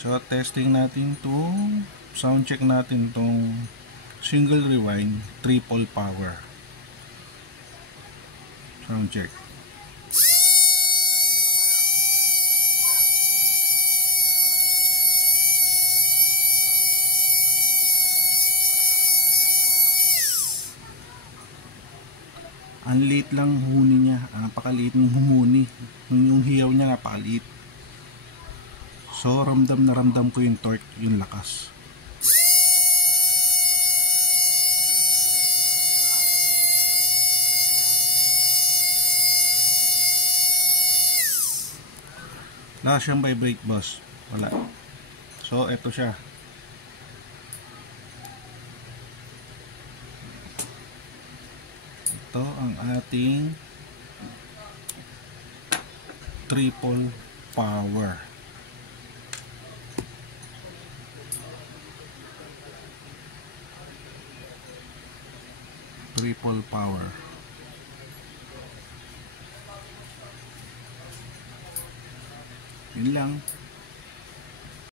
So testing natin tong sound check natin tong single rewind triple power sound check. Ang liit lang huni niya, napakaliit ng humuni. Yung hiyaw niya napakaliit. So ramdam na ramdam ko yung torque, yung lakas. Wala siyang vibrate boss, wala. So eto siya. Ito ang ating triple power. Triple power. Yun lang.